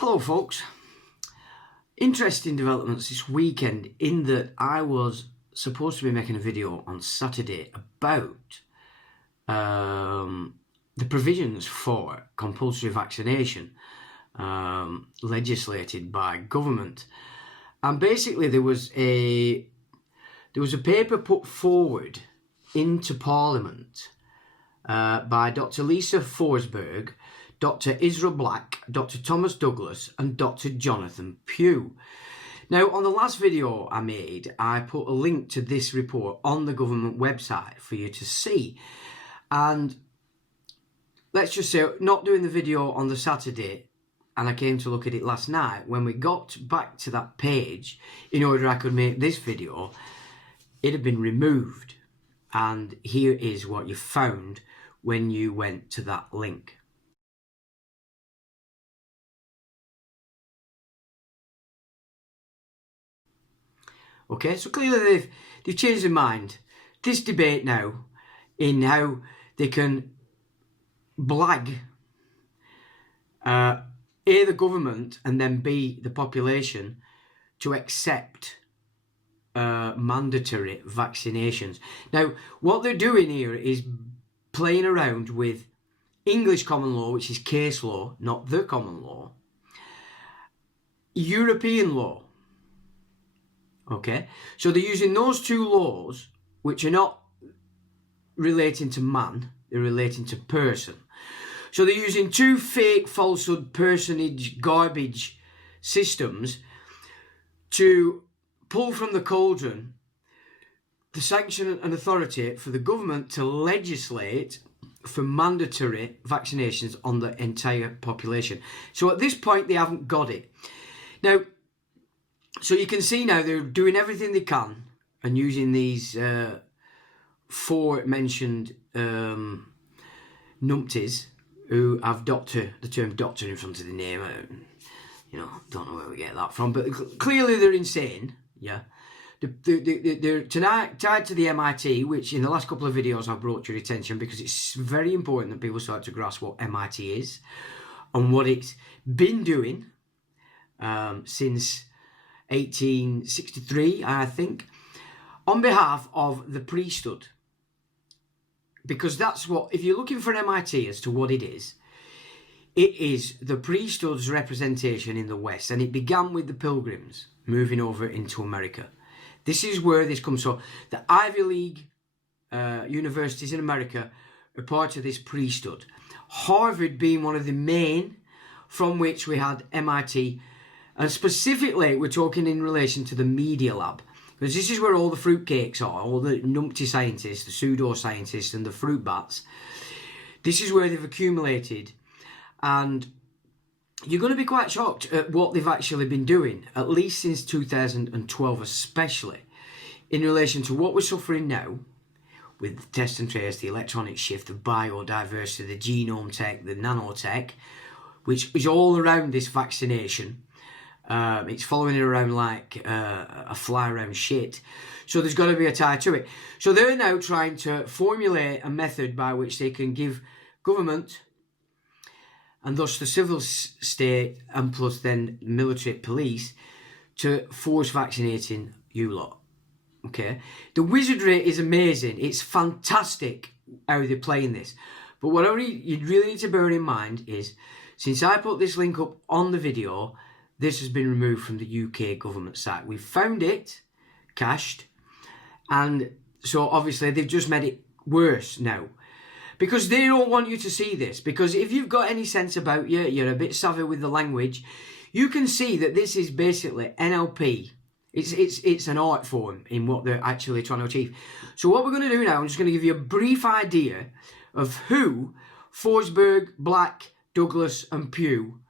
Hello folks, interesting developments this weekend in that I was supposed to be making a video on Saturday about the provisions for compulsory vaccination legislated by government, and basically there was a paper put forward into Parliament by Dr. Lisa Forsberg, Dr. Israel Black, Dr. Thomas Douglas and Dr. Jonathan Pugh. Now, on the last video I made, I put a link to this report on the government website for you to see. And let's just say, not doing the video on the Saturday, and I came to look at it last night, when we got back to that page, in order I could make this video, it had been removed. And here is what you found when you went to that link. Okay, so clearly they've changed their mind. This debate now in how they can blag A, the government, and then B, the population to accept mandatory vaccinations. Now, what they're doing here is playing around with English common law, which is case law, not the common law, European law. Okay, so they're using those two laws, which are not relating to man, they're relating to person. So they're using two fake falsehood personage garbage systems to pull from the cauldron the sanction and authority for the government to legislate for mandatory vaccinations on the entire population. So at this point they haven't got it. Now, so you can see now they're doing everything they can and using these four mentioned numpties who have the term doctor in front of the name. You know, don't know where we get that from, but clearly they're insane. Yeah, they're tied to the MIT, which in the last couple of videos I've brought to your attention because it's very important that people start to grasp what MIT is and what it's been doing since 1863, I think, on behalf of the priesthood. Because that's what, if you're looking for MIT as to what it is the priesthood's representation in the West, and it began with the Pilgrims moving over into America. This is where this comes from. The Ivy League universities in America are part of this priesthood. Harvard being one of the main, from which we had MIT, and specifically we're talking in relation to the Media Lab, because this is where all the fruitcakes are, all the numpty scientists, the pseudo-scientists and the fruit bats. This is where they've accumulated, and you're going to be quite shocked at what they've actually been doing, at least since 2012 especially, in relation to what we're suffering now with the test and trace, the electronic shift, the biodiversity, the genome tech, the nanotech, which is all around this vaccination. It's following it around like a fly around shit. So there's got to be a tie to it. So they're now trying to formulate a method by which they can give government, and thus the civil state, and plus then military police, to force vaccinating you lot. Okay? The wizardry is amazing. It's fantastic how they're playing this. But what you really need to bear in mind is, since I put this link up on the video, this has been removed from the UK government site. We've found it, cached, and so obviously they've just made it worse now. Because they don't want you to see this. Because if you've got any sense about you, you're a bit savvy with the language, you can see that this is basically NLP. It's an art form in what they're actually trying to achieve. So what we're going to do now, I'm just going to give you a brief idea of who Forsberg, Black, Douglas and Pugh.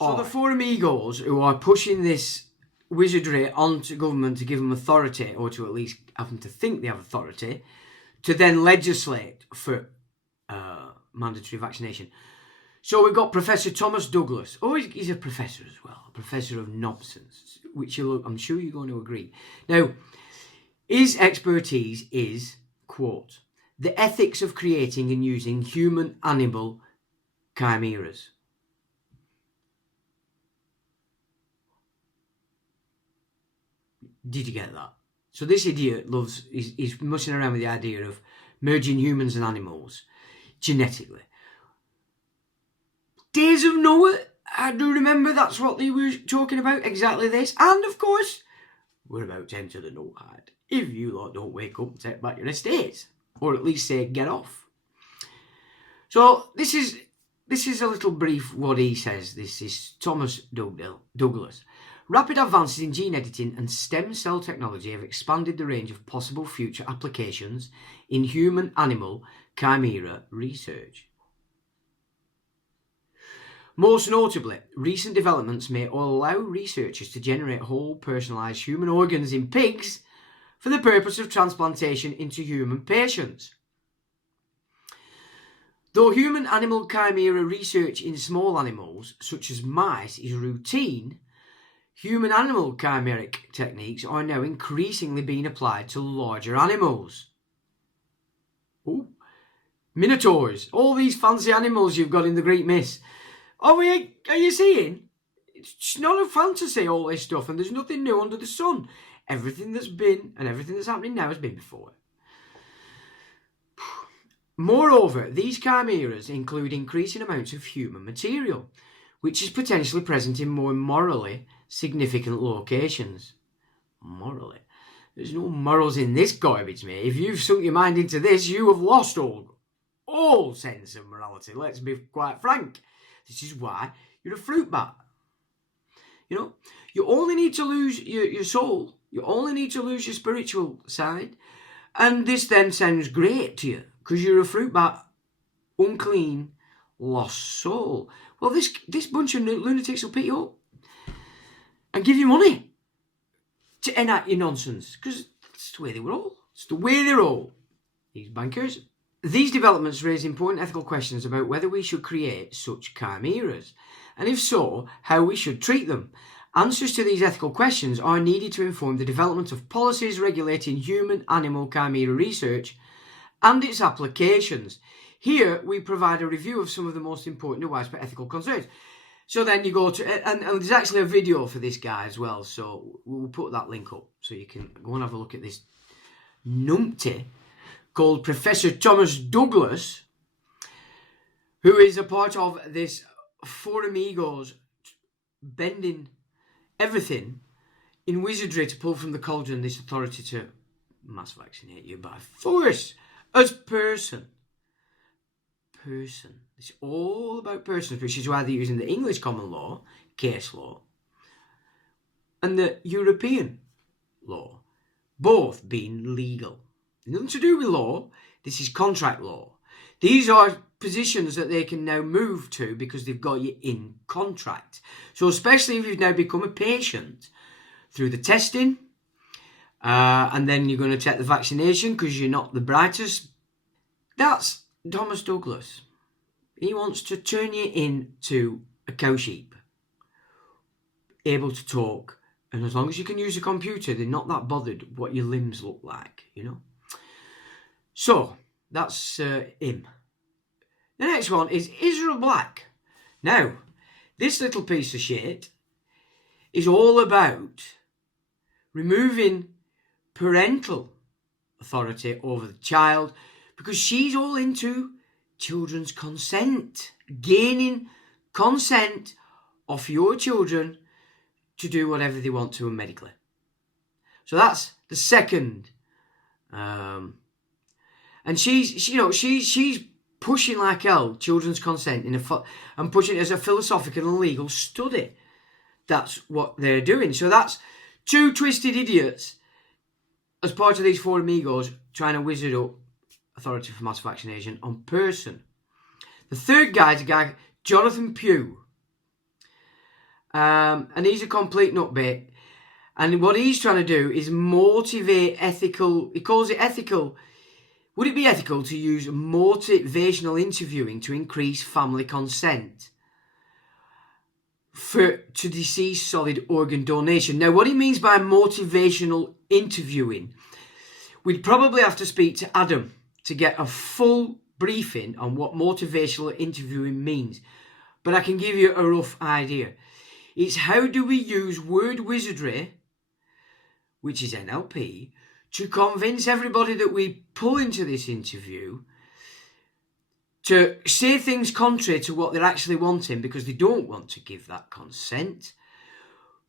So the four amigos who are pushing this wizardry onto government to give them authority, or to at least have them to think they have authority, to then legislate for mandatory vaccination. So we've got Professor Thomas Douglas. Oh, he's a professor as well, a professor of nonsense, which I'm sure you're going to agree. Now, his expertise is, quote, the ethics of creating and using human-animal chimeras. Did you get that? So this idiot he's mussing around with the idea of merging humans and animals genetically. Days of Noah, I do remember that's what they were talking about, exactly this. And of course, we're about to enter the no-hide. If you lot don't wake up and take back your estates, or at least say get off. So this is a little brief what he says. This is Thomas Douglas. Rapid advances in gene editing and stem cell technology have expanded the range of possible future applications in human-animal chimera research. Most notably, recent developments may allow researchers to generate whole personalised human organs in pigs for the purpose of transplantation into human patients. Though human-animal chimera research in small animals, such as mice, is routine, human-animal chimeric techniques are now increasingly being applied to larger animals. Ooh, minotaurs, all these fancy animals you've got in the Great Myths. Are you seeing? It's not a fantasy, all this stuff, and there's nothing new under the sun. Everything that's been and everything that's happening now has been before. Moreover, these chimeras include increasing amounts of human material, which is potentially present in more morally significant locations. Morally? There's no morals in this garbage, mate. If you've sunk your mind into this, you have lost all sense of morality. Let's be quite frank. This is why you're a fruit bat. You know, you only need to lose your soul. You only need to lose your spiritual side. And this then sounds great to you because you're a fruit bat, unclean, lost soul. Well, this bunch of lunatics will pick you up and give you money to enact your nonsense because that's the way they roll. It's the way they roll. These bankers. These developments raise important ethical questions about whether we should create such chimeras, and if so, how we should treat them. Answers to these ethical questions are needed to inform the development of policies regulating human-animal chimera research and its applications. Here, we provide a review of some of the most important and widespread ethical concerns. So then you go to, and there's actually a video for this guy as well, so we'll put that link up so you can go and have a look at this numpty called Professor Thomas Douglas, who is a part of this Four Amigos bending everything in wizardry to pull from the cauldron this authority to mass vaccinate you by force as person. It's all about persons, which is why they're using the English common law, case law, and the European law, both being legal. Nothing to do with law. This is contract law. These are positions that they can now move to because they've got you in contract. So especially if you've now become a patient through the testing, and then you're going to take the vaccination because you're not the brightest. That's Thomas Douglas. He wants to turn you into a cow sheep, able to talk, and as long as you can use a computer, they're not that bothered what your limbs look like, you know. So, that's him. The next one is Israel Black. Now, this little piece of shit is all about removing parental authority over the child because she's all into children's consent, gaining consent of your children to do whatever they want to medically. So that's the second. And she's pushing like hell children's consent and pushing it as a philosophical and legal study. That's what they're doing. So that's two twisted idiots as part of these Four Amigos trying to wizard up authority for mass vaccination on person. The third guy is a guy, Jonathan Pugh. And he's a complete nutbait. And what he's trying to do is motivate ethical, he calls it ethical. Would it be ethical to use motivational interviewing to increase family consent to deceased solid organ donation? Now, what he means by motivational interviewing, we'd probably have to speak to Adam to get a full briefing on what motivational interviewing means. But I can give you a rough idea. It's how do we use word wizardry which is NLP, to convince everybody that we pull into this interview to say things contrary to what they're actually wanting because they don't want to give that consent.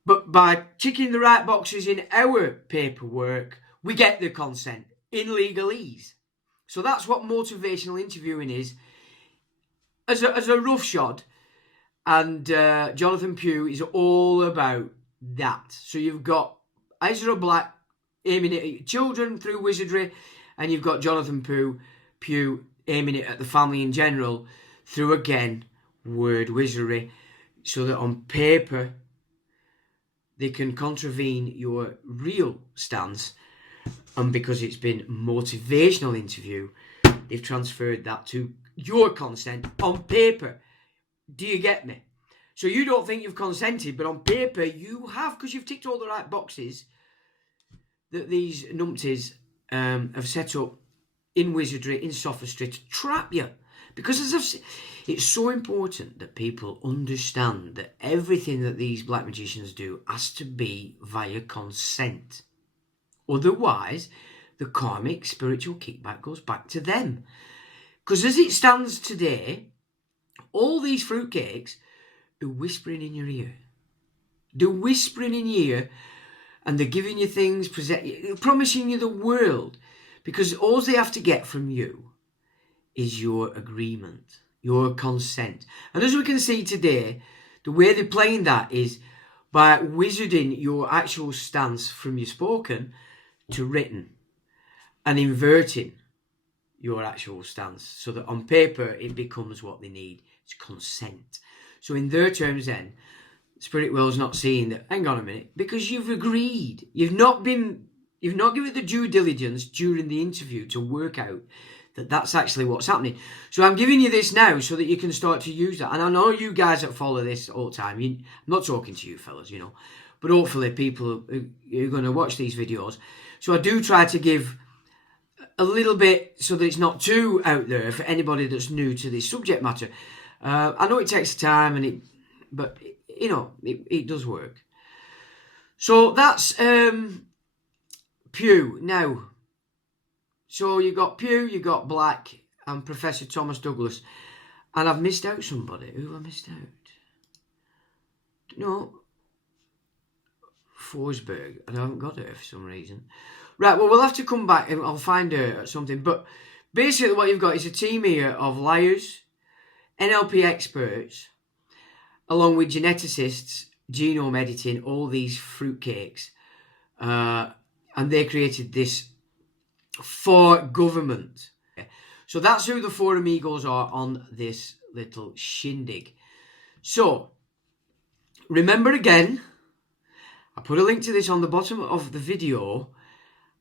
But by ticking the right boxes in our paperwork, we get the consent in legalese. So that's what motivational interviewing is. As a roughshod, and Jonathan Pugh is all about that. So you've got Ezra Black aiming it at children through Wizardry, and you've got Jonathan Pugh aiming it at the family in general through, again, word wizardry, so that on paper they can contravene your real stance, and because it's been motivational interview, they've transferred that to your consent on paper. Do you get me? So you don't think you've consented, but on paper you have, because you've ticked all the right boxes that these numpties have set up in wizardry, in sophistry, to trap you. Because as I've said, it's so important that people understand that everything that these black magicians do has to be via consent. Otherwise, the karmic spiritual kickback goes back to them. Because as it stands today, all these fruitcakes are whispering in your ear. They're whispering in your ear, and they're giving you things, promising you the world. Because all they have to get from you is your agreement, your consent. And as we can see today, the way they're playing that is by wizarding your actual stance from your spoken to written, and inverting your actual stance so that on paper it becomes what they need. It's consent. So in their terms then, Spirit World's not seeing that, hang on a minute, because you've agreed. You've not given it the due diligence during the interview to work out that that's actually what's happening. So I'm giving you this now so that you can start to use that. And I know you guys that follow this all the time, I'm not talking to you fellas, but hopefully people who are going to watch these videos. So I do try to give a little bit so that it's not too out there for anybody that's new to this subject matter. I know it takes time, but it does work. So that's Pugh. Now, so you got Pugh, you got Black, and Professor Thomas Douglas, and I've missed out somebody. Who have I missed out? No, Forsberg. I haven't got her for some reason. Right, well, we'll have to come back and I'll find her at something. But basically what you've got is a team here of liars, NLP experts, along with geneticists, genome editing, all these fruitcakes. And they created this for government. So that's who the four amigos are on this little shindig. So, remember again, I put a link to this on the bottom of the video,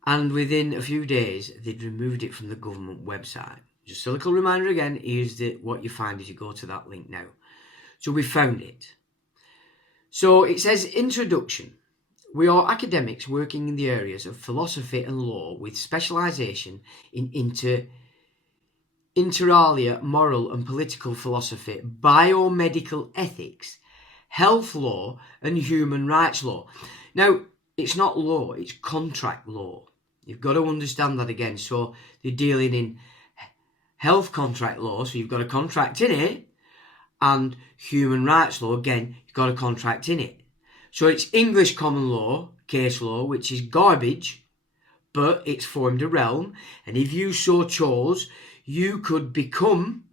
and within a few days, they'd removed it from the government website. Just a little reminder again, here's what you find as you go to that link now. So we found it. So it says, introduction. We are academics working in the areas of philosophy and law with specialisation in inter alia, moral and political philosophy, biomedical ethics, health law and human rights law. Now, it's not law, it's contract law. You've got to understand that again. So they're dealing in health contract law, so you've got a contract in it, and human rights law, again, you've got a contract in it. So it's English common law, case law, which is garbage, but it's formed a realm, and if you so chose, you could become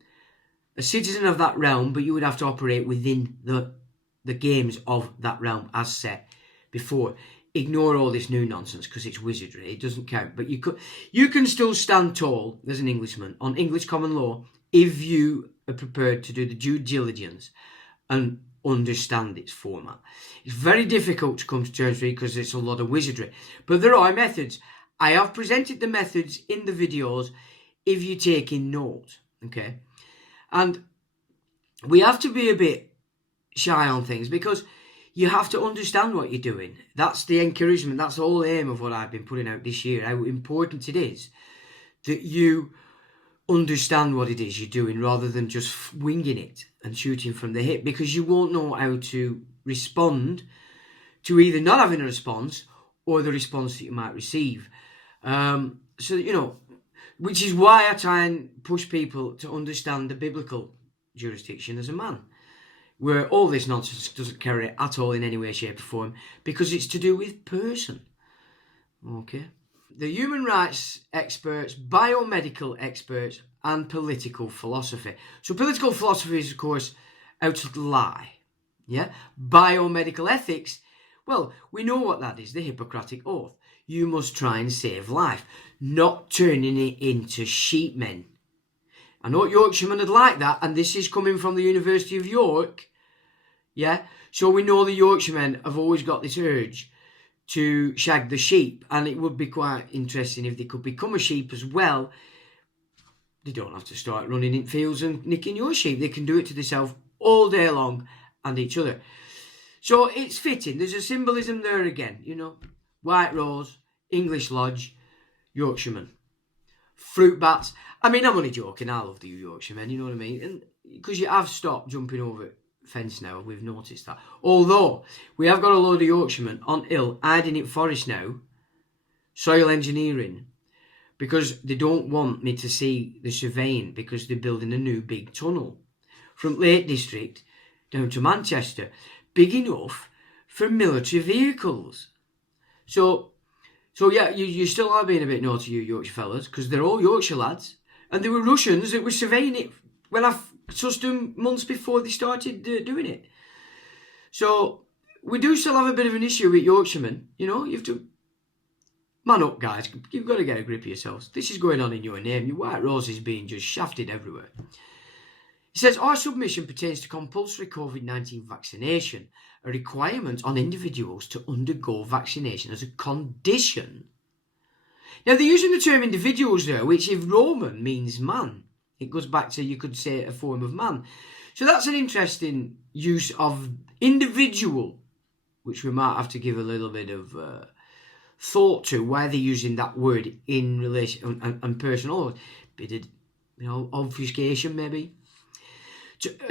a citizen of that realm, but you would have to operate within the games of that realm as set before. Ignore all this new nonsense because it's wizardry. It doesn't count. But you can still stand tall as an Englishman on English common law if you are prepared to do the due diligence and understand its format. It's very difficult to come to terms with because it's a lot of wizardry. But there are methods. I have presented the methods in the videos if you're taking note. Okay? And we have to be a bit shy on things because you have to understand what you're doing. That's the encouragement. That's the whole aim of what I've been putting out this year. How important it is that you understand what it is you're doing rather than just winging it and shooting from the hip, because you won't know how to respond to either not having a response or the response that you might receive. So, you know, which is why I try and push people to understand the biblical jurisdiction as a man, where all this nonsense doesn't carry at all in any way, shape or form, because it's to do with person. Okay? The human rights experts, biomedical experts, and political philosophy. So political philosophy is, of course, how to lie. Yeah? Biomedical ethics, well, we know what that is, the Hippocratic Oath. You must try and save life, not turning it into sheepmen. I know Yorkshiremen would like that, and this is coming from the University of York. Yeah? So we know the Yorkshiremen have always got this urge to shag the sheep, and it would be quite interesting if they could become a sheep as well. They don't have to start running in fields and nicking your sheep. They can do it to themselves all day long and each other. So it's fitting. There's a symbolism there again, you know. White Rose, English Lodge, Yorkshireman. Fruit bats. I mean, I'm only joking. I love the Yorkshiremen, you know what I mean? And because you have stopped jumping over fence now, we've noticed that. Although, we have got a load of Yorkshiremen on hill hiding in forest now, soil engineering, because they don't want me to see the surveying, because they're building a new big tunnel from Lake District down to Manchester, big enough for military vehicles. So yeah, you still are being a bit naughty, you Yorkshire fellas, because they're all Yorkshire lads, and there were Russians that were surveying it when I sussed them months before they started doing it. So we do still have a bit of an issue with Yorkshiremen. You know, you have to man up, guys. You've got to get a grip of yourselves. This is going on in your name. Your White Rose is being just shafted everywhere. He says, our submission pertains to compulsory COVID-19 vaccination, a requirement on individuals to undergo vaccination as a condition. Now, they're using the term individuals there, which if Roman means man, it goes back to, you could say, a form of man. So that's an interesting use of individual, which we might have to give a little bit of thought to, why they're using that word in relation and personal. Bit of, you know, obfuscation maybe.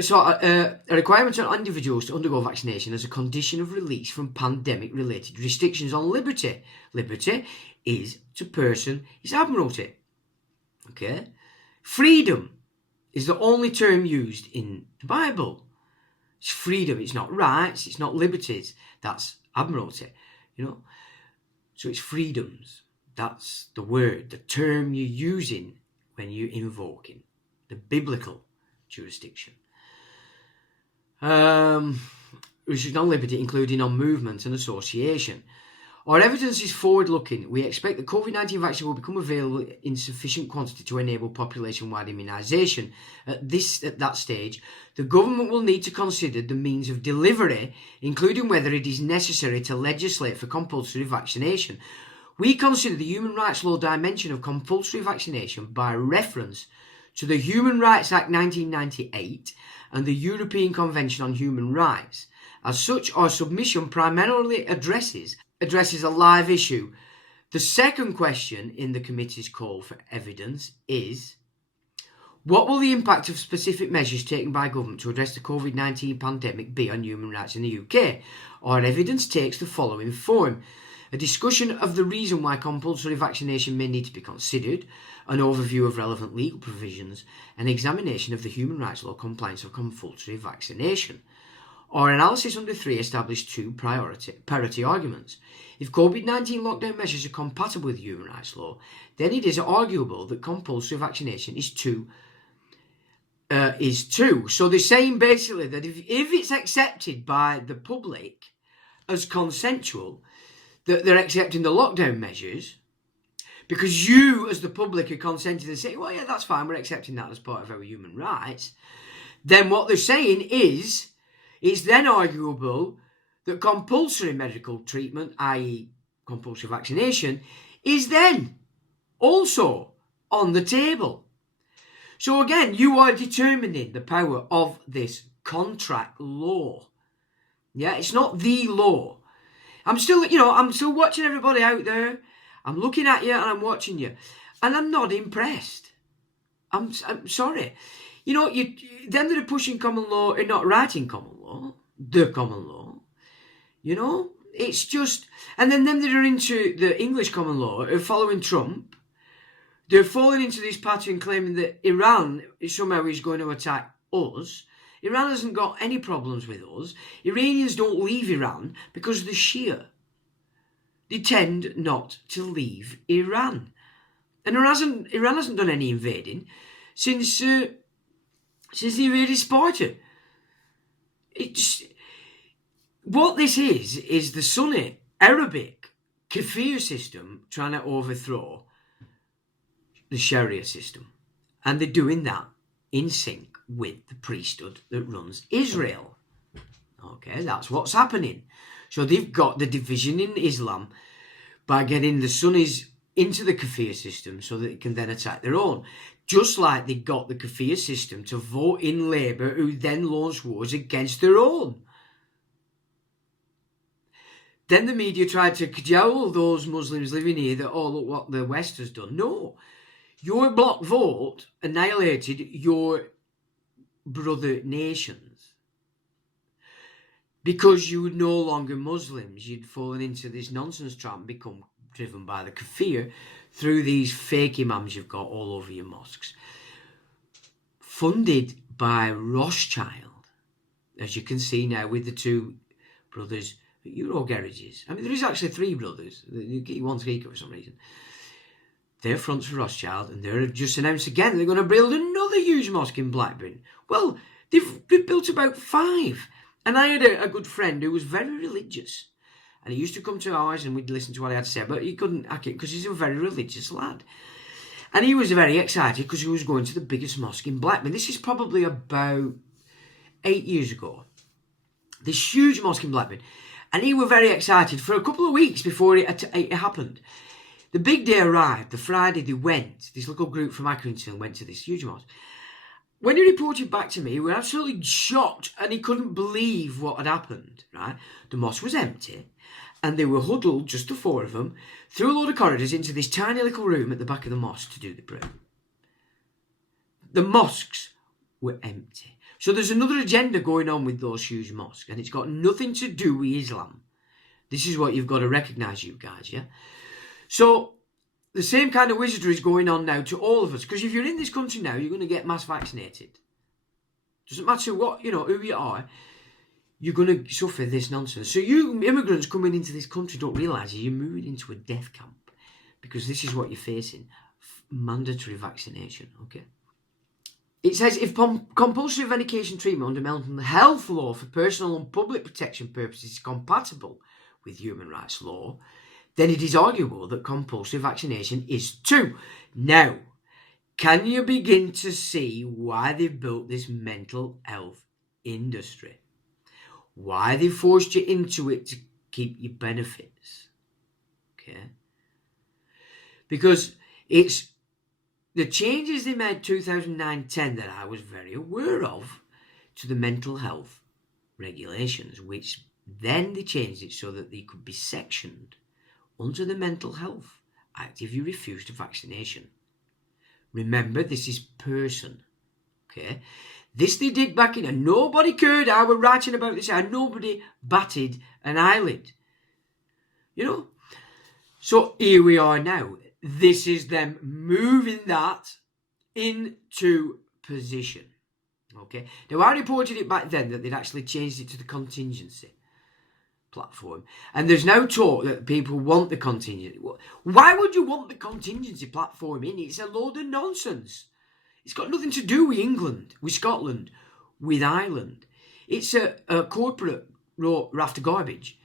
So a requirement on individuals to undergo vaccination as a condition of release from pandemic-related restrictions on liberty. Liberty is to person is admiralty. Okay? Freedom is the only term used in the Bible. It's freedom. It's not rights. It's not liberties. That's admiralty. You know? So it's freedoms. That's the word, the term you're using when you're invoking the biblical jurisdiction. Restriction on liberty, including on movement and association. Our evidence is forward-looking. We expect the COVID-19 vaccine will become available in sufficient quantity to enable population-wide immunisation. At that stage, the government will need to consider the means of delivery, including whether it is necessary to legislate for compulsory vaccination. We consider the human rights law dimension of compulsory vaccination by reference to the Human Rights Act 1998 and the European Convention on Human Rights. As such, our submission primarily addresses a live issue. The second question in the committee's call for evidence is, what will the impact of specific measures taken by government to address the COVID-19 pandemic be on human rights in the UK? Our evidence takes the following form: a discussion of the reason why compulsory vaccination may need to be considered, an overview of relevant legal provisions, an examination of the human rights law compliance of compulsory vaccination. Our analysis under 3 established two parity arguments. If COVID-19 lockdown measures are compatible with human rights law, then it is arguable that compulsory vaccination is too. So they're saying basically that if it's accepted by the public as consensual, that they're accepting the lockdown measures, because you as the public are consenting and saying, well, yeah, that's fine, we're accepting that as part of our human rights, then what they're saying is, it's then arguable that compulsory medical treatment, i.e. compulsory vaccination, is then also on the table. So again, you are determining the power of this contract law. Yeah, it's not the law. I'm still watching everybody out there. I'm looking at you and I'm watching you. And I'm not impressed. I'm sorry. You know, them that are pushing common law are not writing common law, the common law. You know, It's just, and then them that are into the English common law are following Trump. They're falling into this pattern claiming that Iran somehow is going to attack us. Iran hasn't got any problems with us. Iranians don't leave Iran because they're Shia. They tend not to leave Iran. And Iran hasn't done any invading since they invaded Sparta. What this is the Sunni Arabic kafir system trying to overthrow the Sharia system. And they're doing that in sync with the priesthood that runs Israel. Okay, that's what's happening. So they've got the division in Islam by getting the Sunnis into the kafir system so that they can then attack their own. Just like they got the kafir system to vote in Labour, who then launched wars against their own. Then the media tried to cajole those Muslims living here that, oh, look what the West has done. No. Your bloc vote annihilated your brother nations. Because you were no longer Muslims. You'd fallen into this nonsense trap and become driven by the kafir through these fake imams you've got all over your mosques. Funded by Rothschild. As you can see now with the two brothers at Euro garages. I mean, there is actually three brothers. You get one speaker for some reason. They're fronts for Rothschild, and they're just announced again they're going to build another huge mosque in Blackburn. Well, they've built about 5. And I had a good friend who was very religious. And he used to come to ours and we'd listen to what he had to say, but he couldn't hack it because he's a very religious lad. And he was very excited because he was going to the biggest mosque in Blackburn. This is probably about 8 years ago. This huge mosque in Blackburn. And he was very excited for a couple of weeks before it happened. The big day arrived, the Friday they went, this little group from Accrington went to this huge mosque. When he reported back to me, we were absolutely shocked and he couldn't believe what had happened, right? The mosque was empty and they were huddled, just the 4 of them, through a load of corridors into this tiny little room at the back of the mosque to do the prayer. The mosques were empty. So there's another agenda going on with those huge mosques and it's got nothing to do with Islam. This is what you've got to recognise, you guys, yeah? So the same kind of wizardry is going on now to all of us. Because if you're in this country now, you're going to get mass vaccinated. Doesn't matter what, who you are, you're going to suffer this nonsense. So you immigrants coming into this country don't realise you're moving into a death camp. Because this is what you're facing. Mandatory vaccination, okay? It says, if compulsory medication treatment under mental health law for personal and public protection purposes is compatible with human rights law, then it is arguable that compulsory vaccination is too. Now, can you begin to see why they've built this mental health industry? Why they forced you into it to keep your benefits? Okay? Because it's the changes they made 2009-10 that I was very aware of to the mental health regulations, which then they changed it so that they could be sectioned under the Mental Health Act if you refuse to vaccination. Remember, this is person. Okay? This they did back in, and nobody cared. I was writing about this, and nobody batted an eyelid. So here we are now. This is them moving that into position. Okay? Now, I reported it back then that they'd actually changed it to the contingency platform. And there's now talk that people want the contingency. Why would you want the contingency platform in? It's a load of nonsense. It's got nothing to do with England, with Scotland, with Ireland. It's a corporate raft of garbage.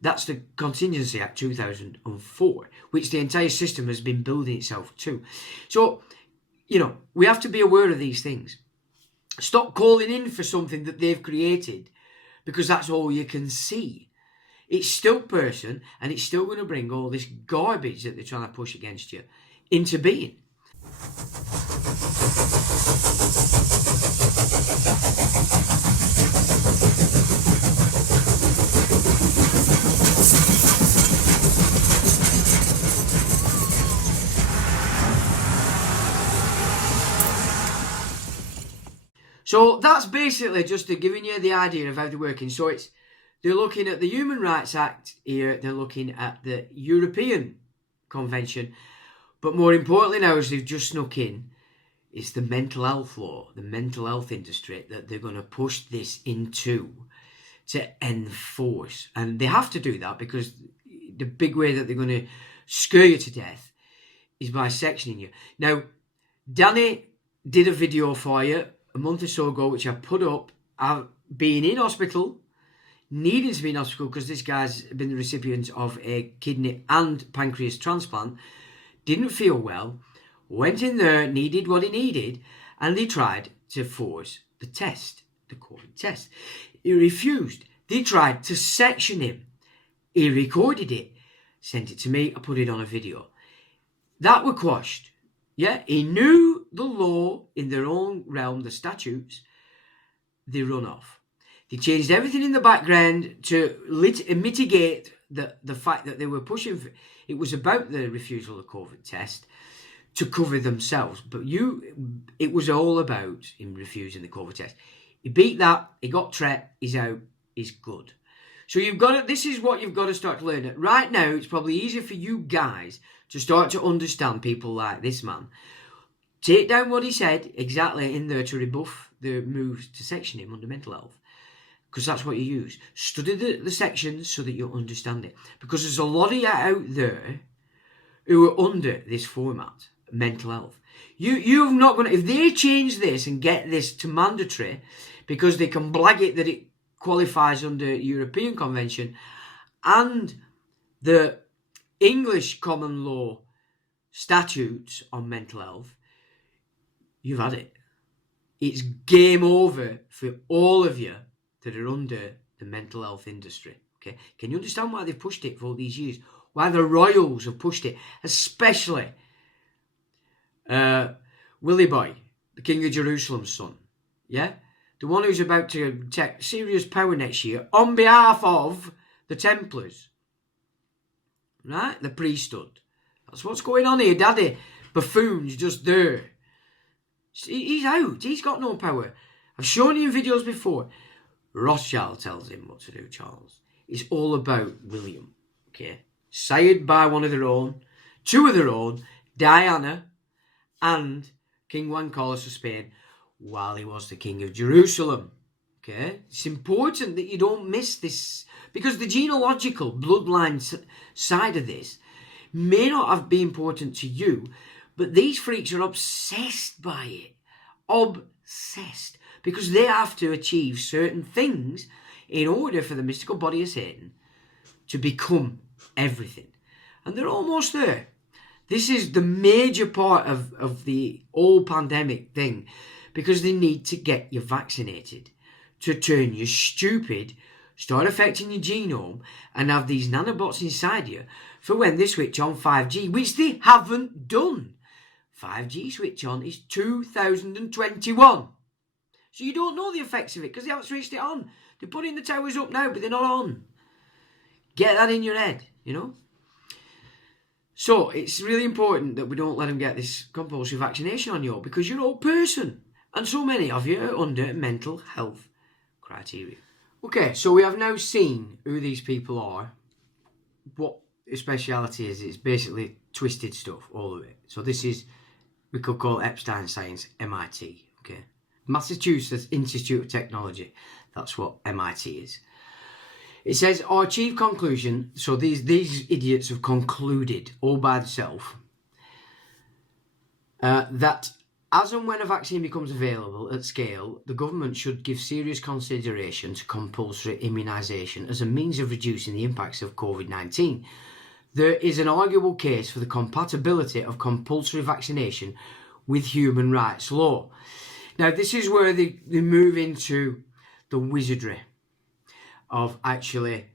That's the Contingency Act 2004, which the entire system has been building itself to. So, we have to be aware of these things. Stop calling in for something that they've created because that's all you can see. It's still person, and it's still going to bring all this garbage that they're trying to push against you into being. So that's basically just giving you the idea of how they're working. So it's They're looking at the Human Rights Act here. They're looking at the European Convention. But more importantly now, as they've just snuck in, it's the mental health law, the mental health industry that they're going to push this into to enforce. And they have to do that because the big way that they're going to scare you to death is by sectioning you. Now, Danny did a video for you a month or so ago, which I put up. I've been in hospital, needing to be in hospital because this guy's been the recipient of a kidney and pancreas transplant, didn't feel well, went in there, needed what he needed, and they tried to force the test, the COVID test. He refused. They tried to section him. He recorded it, sent it to me, I put it on a video. That were quashed. Yeah, he knew the law in their own realm, the statutes. They run off. They changed everything in the background to mitigate the fact that they were pushing. It was about the refusal of the COVID test to cover themselves. But it was all about him refusing the COVID test. He beat that. He got Tret. He's out. He's good. So this is what you've got to start to learn. Right now, it's probably easier for you guys to start to understand people like this man. Take down what he said exactly in there to rebuff the moves to section him under mental health. Because that's what you use. Study the sections so that you understand it. Because there's a lot of you out there who are under this format, mental health. You've not going to, if they change this and get this to mandatory, because they can blag it that it qualifies under European Convention and the English common law statutes on mental health, you've had it. It's game over for all of you that are under the mental health industry. Okay, can you understand why they've pushed it for all these years? Why the royals have pushed it, especially Willie Boy, the King of Jerusalem's son. Yeah, the one who's about to take serious power next year on behalf of the Templars, right? The priesthood. That's what's going on here, Daddy. Buffoon's just there. He's out. He's got no power. I've shown you in videos before. Rothschild tells him what to do, Charles. It's all about William, okay? Sired by one of their own, two of their own, Diana and King Juan Carlos of Spain, while he was the King of Jerusalem, okay? It's important that you don't miss this, because the genealogical bloodline side of this may not have been important to you, but these freaks are obsessed by it. Obsessed. Because they have to achieve certain things in order for the mystical body of Satan to become everything. And they're almost there. This is the major part of the whole pandemic thing, because they need to get you vaccinated to turn you stupid, start affecting your genome, and have these nanobots inside you for when they switch on 5G, which they haven't done. 5G switch on is 2021. So you don't know the effects of it because they haven't switched it on. They're putting the towers up now, but they're not on. Get that in your head, you know. So it's really important that we don't let them get this compulsory vaccination on you, because you're an old person. And so many of you are under mental health criteria. Okay, so we have now seen who these people are. What their speciality is. It's basically twisted stuff, all of it. So this is, we could call Epstein Science, MIT, okay. Massachusetts Institute of Technology. That's what MIT is. It says, our chief conclusion, so these idiots have concluded all by themselves, that as and when a vaccine becomes available at scale, the government should give serious consideration to compulsory immunisation as a means of reducing the impacts of COVID-19. There is an arguable case for the compatibility of compulsory vaccination with human rights law. Now, this is where they move into the wizardry of actually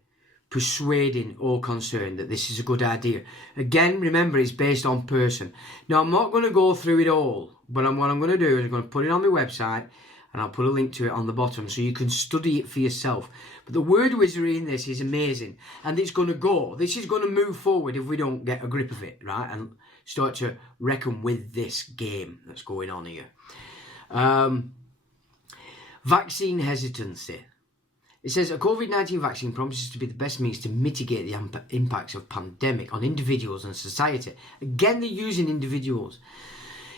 persuading all concerned that this is a good idea. Again, remember, it's based on person. Now, I'm not going to go through it all, but what I'm going to do is I'm going to put it on my website, and I'll put a link to it on the bottom so you can study it for yourself. But the word wizardry in this is amazing, and it's going to go. This is going to move forward if we don't get a grip of it, right, and start to reckon with this game that's going on here. Vaccine hesitancy. It says a COVID-19 vaccine promises to be the best means to mitigate the impacts of pandemic on individuals and society. Again, they're using individuals.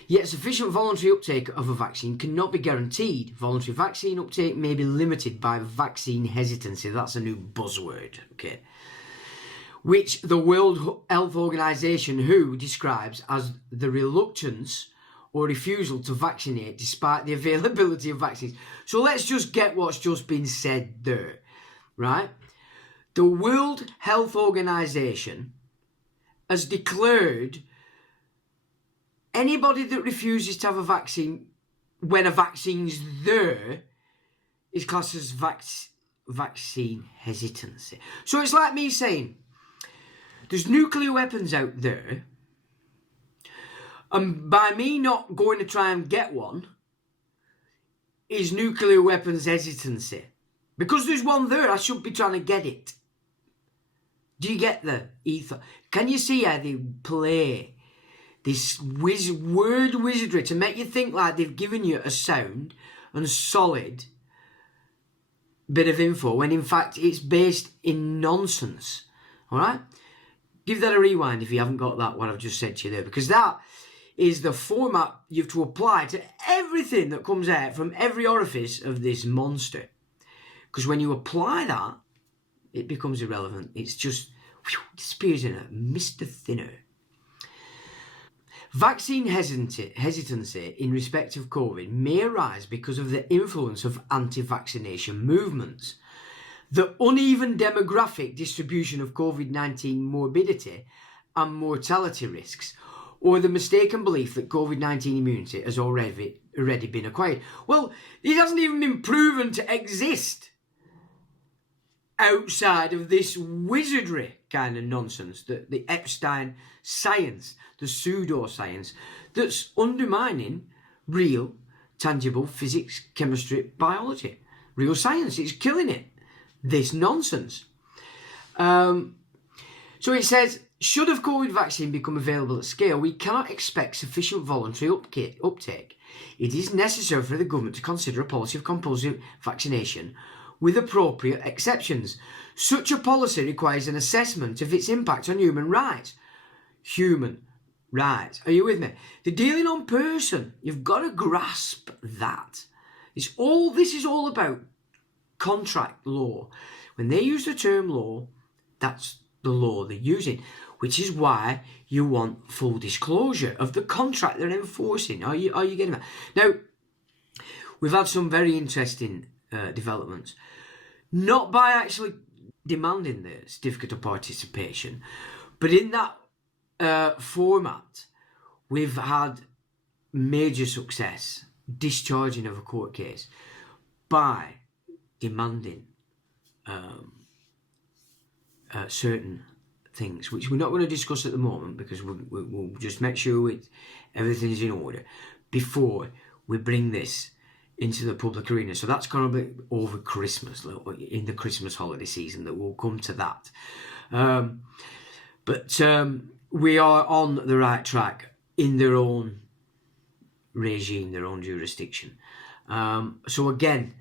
Yet sufficient voluntary uptake of a vaccine cannot be guaranteed. Voluntary vaccine uptake may be limited by vaccine hesitancy. That's a new buzzword, okay? Which the World Health Organization, WHO, describes as the reluctance or refusal to vaccinate despite the availability of vaccines. So let's just get what's just been said there, right? The World Health Organization has declared anybody that refuses to have a vaccine when a vaccine's there is classed as vaccine hesitancy. So it's like me saying, there's nuclear weapons out there, and by me not going to try and get one is nuclear weapons hesitancy. Because there's one there, I should be trying to get it. Do you get the ether? Can you see how they play this word wizardry to make you think like they've given you a sound and solid bit of info when in fact it's based in nonsense? All right? Give that a rewind if you haven't got that, what I've just said to you there, because that is the format you have to apply to everything that comes out from every orifice of this monster. Because when you apply that, it becomes irrelevant. It's just disappears in a mist of thin air. Vaccine hesitancy in respect of COVID may arise because of the influence of anti-vaccination movements, the uneven demographic distribution of COVID-19 morbidity and mortality risks, or the mistaken belief that COVID-19 immunity has already been acquired. Well, it hasn't even been proven to exist outside of this wizardry kind of nonsense, the Epstein science, the pseudoscience that's undermining real, tangible physics, chemistry, biology. Real science, it's killing it. This nonsense. So it says, should a COVID vaccine become available at scale, we cannot expect sufficient voluntary uptake. It is necessary for the government to consider a policy of compulsory vaccination with appropriate exceptions. Such a policy requires an assessment of its impact on human rights. Human rights. Are you with me? They're dealing on person. You've got to grasp that. This is all about contract law. When they use the term law, that's the law they're using, which is why you want full disclosure of the contract they're enforcing. Are you getting that? Now, we've had some very interesting developments, not by actually demanding the certificate of participation, but in that format, we've had major success discharging of a court case by demanding certain things, which we're not going to discuss at the moment because we'll just make sure everything's in order before we bring this into the public arena. So that's going to be over Christmas, in the Christmas holiday season, that we'll come to that. But we are on the right track in their own regime, their own jurisdiction. So again,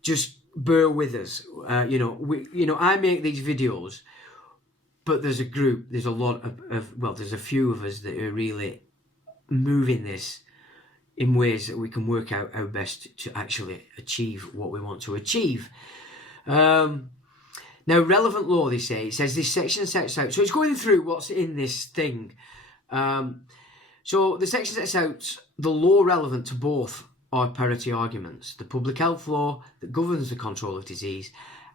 just bear with us. I make these videos, but there's a group, there's a lot there's a few of us that are really moving this in ways that we can work out how best to actually achieve what we want to achieve. Now, relevant law, they say, it says this section sets out, so it's going through what's in this thing. So the section sets out the law relevant to both our parity arguments: the public health law that governs the control of disease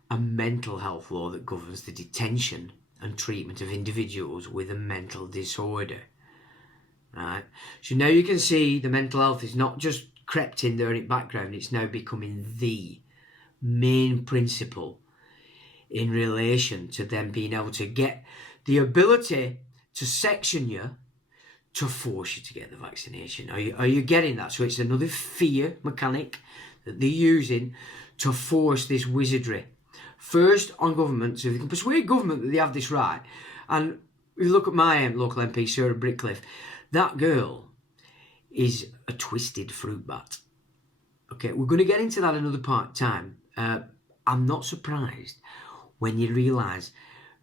and mental health law that governs the detention and treatment of individuals with a mental disorder. Right? So now you can see the mental health is not just crept in there in the background, it's now becoming the main principle in relation to them being able to get the ability to section you to force you to get the vaccination. Are you getting that? So it's another fear mechanic that they're using to force this wizardry. First on government, so they can persuade government that they have this right. And if you look at my local MP, Sarah Brickcliffe, that girl is a twisted fruit bat. Okay, we're going to get into that another time. I'm not surprised when you realise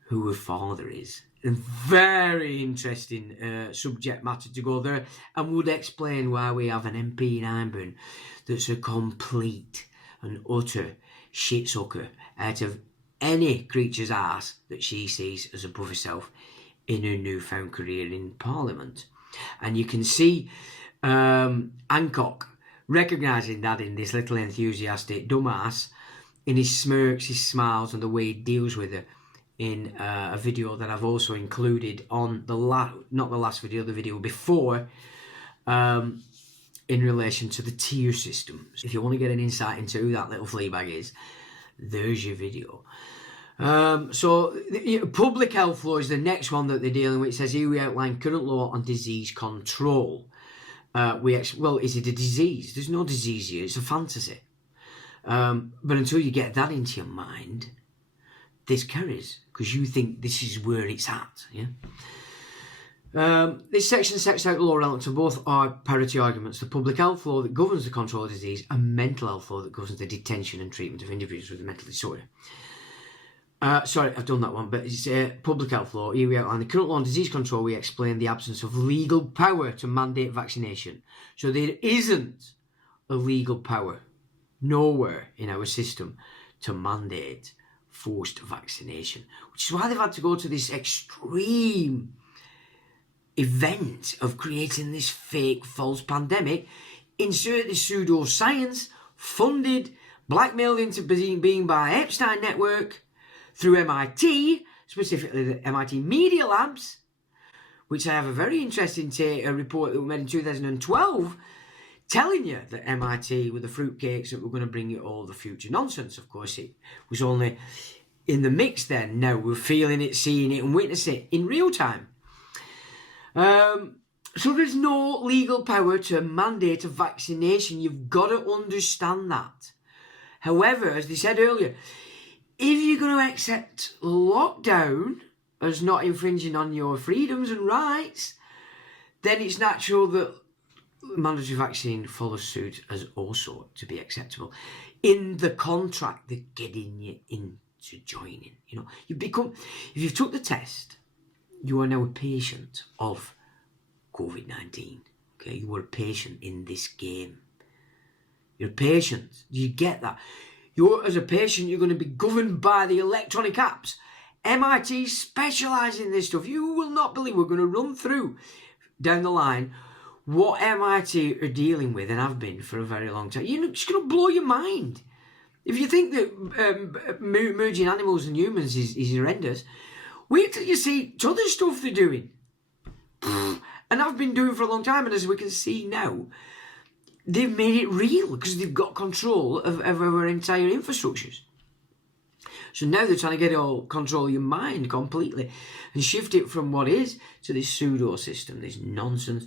who her father is. And very interesting subject matter to go there, and would explain why we have an MP in Ironburn that's a complete and utter shitsucker out of any creature's arse that she sees as above herself in her newfound career in Parliament. And you can see Hancock recognising that in this little enthusiastic dumbass, in his smirks, his smiles, and the way he deals with her in a video that I've also included on the not the last video, the video before, in relation to the tier system. If you want to get an insight into who that little fleabag is, there's your video. So public health law is the next one that they're dealing with. It says here we outline current law on disease control. Well, is it a disease? There's no disease here, it's a fantasy. But until you get that into your mind, this carries, because you think this is where it's at. This section sets out the law relevant to both our parity arguments: the public health law that governs the control of disease, and mental health law that governs the detention and treatment of individuals with a mental disorder. Sorry, I've done that one, but it's public health law. Here we outline the current law on disease control. We explain the absence of legal power to mandate vaccination. So there isn't a legal power nowhere in our system to mandate forced vaccination, which is why they've had to go to this extreme event of creating this fake false pandemic, insert this pseudoscience funded, blackmailed into being by Epstein network through MIT, specifically the MIT Media Labs, which I have a very interesting report that we made in 2012 telling you that MIT were the fruitcakes that were going to bring you all the future nonsense. Of course, it was only in the mix then. Now we're feeling it, seeing it, and witnessing it in real time. So there's no legal power to mandate a vaccination. You've got to understand that. However, as they said earlier, if you're going to accept lockdown as not infringing on your freedoms and rights, then it's natural that mandatory vaccine follows suit as also to be acceptable. In the contract, they're getting you into joining. If you've took the test, you are now a patient of COVID-19. Okay, you are a patient in this game. You're a patient. You get that? As a patient, you're going to be governed by the electronic apps. MIT specialise in this stuff. You will not believe. We're going to run through down the line what MIT are dealing with and have been for a very long time. You're just going to blow your mind. If you think that merging animals and humans is horrendous, wait till you see other stuff they're doing. And I've been doing for a long time, and as we can see now, they've made it real because they've got control of our entire infrastructures. So now they're trying to get control of your mind completely and shift it from what is to this pseudo system, this nonsense,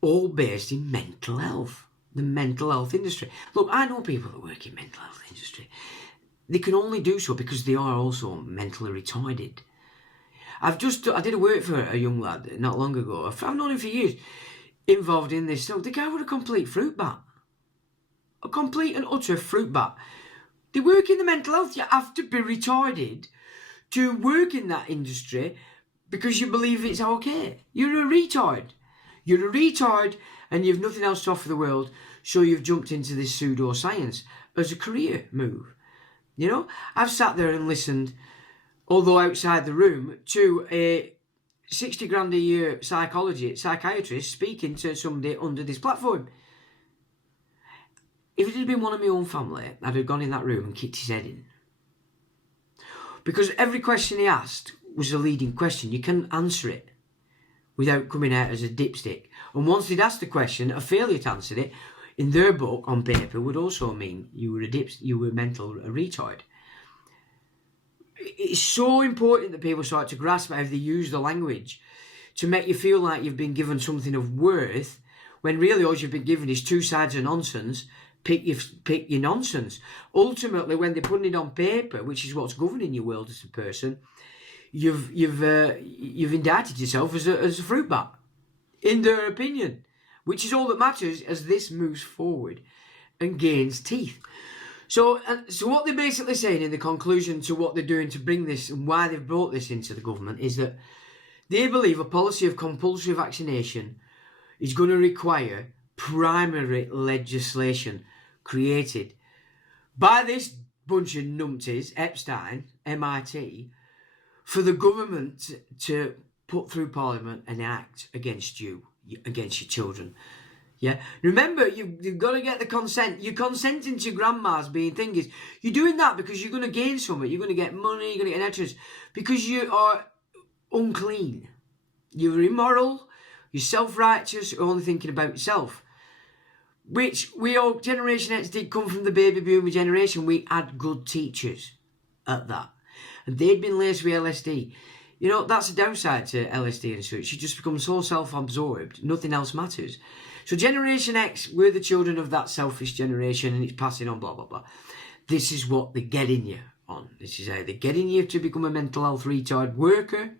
all based in mental health, the mental health industry. Look, I know people that work in mental health industry. They can only do so because they are also mentally retarded. I did a work for a young lad not long ago. I've known him for years, involved in this. So the guy was a complete fruit bat. A complete and utter fruit bat. They work in the mental health. You have to be retarded to work in that industry because you believe it's okay. You're a retard. You're a retard and you've nothing else to offer the world, so you've jumped into this pseudoscience as a career move. I've sat there and listened, although outside the room, to a 60 grand a year psychiatrist speaking to somebody under this platform. If it had been one of my own family, I'd have gone in that room and kicked his head in. Because every question he asked was a leading question. You couldn't answer it without coming out as a dipstick. And once they'd asked the question, a failure to answer it, in their book, on paper, would also mean you were a mental retard. It's so important that people start to grasp how they use the language to make you feel like you've been given something of worth, when really all you've been given is two sides of nonsense. Pick your nonsense. Ultimately, when they're putting it on paper, which is what's governing your world as a person, you've indicted yourself as a fruit bat, in their opinion, which is all that matters as this moves forward and gains teeth. So what they're basically saying in the conclusion to what they're doing to bring this and why they've brought this into the government is that they believe a policy of compulsory vaccination is going to require primary legislation created by this bunch of numpties, Epstein, MIT, for the government to put through Parliament an act against you, against your children. Yeah, remember, you've got to get the consent. You're consenting to grandmas being thingies. You're doing that because you're going to gain something. You're going to get money, you're going to get entrance. Because you are unclean. You're immoral, you're self-righteous, you're only thinking about yourself. Which we all, Generation X did come from the baby boomer generation. We had good teachers at that. And they'd been laced with LSD. You know, that's a downside to LSD and such. You just become so self-absorbed, nothing else matters. So Generation X, we're the children of that selfish generation and it's passing on, blah, blah, blah. This is what they're getting you on. This is how they're getting you to become a mental health retard worker.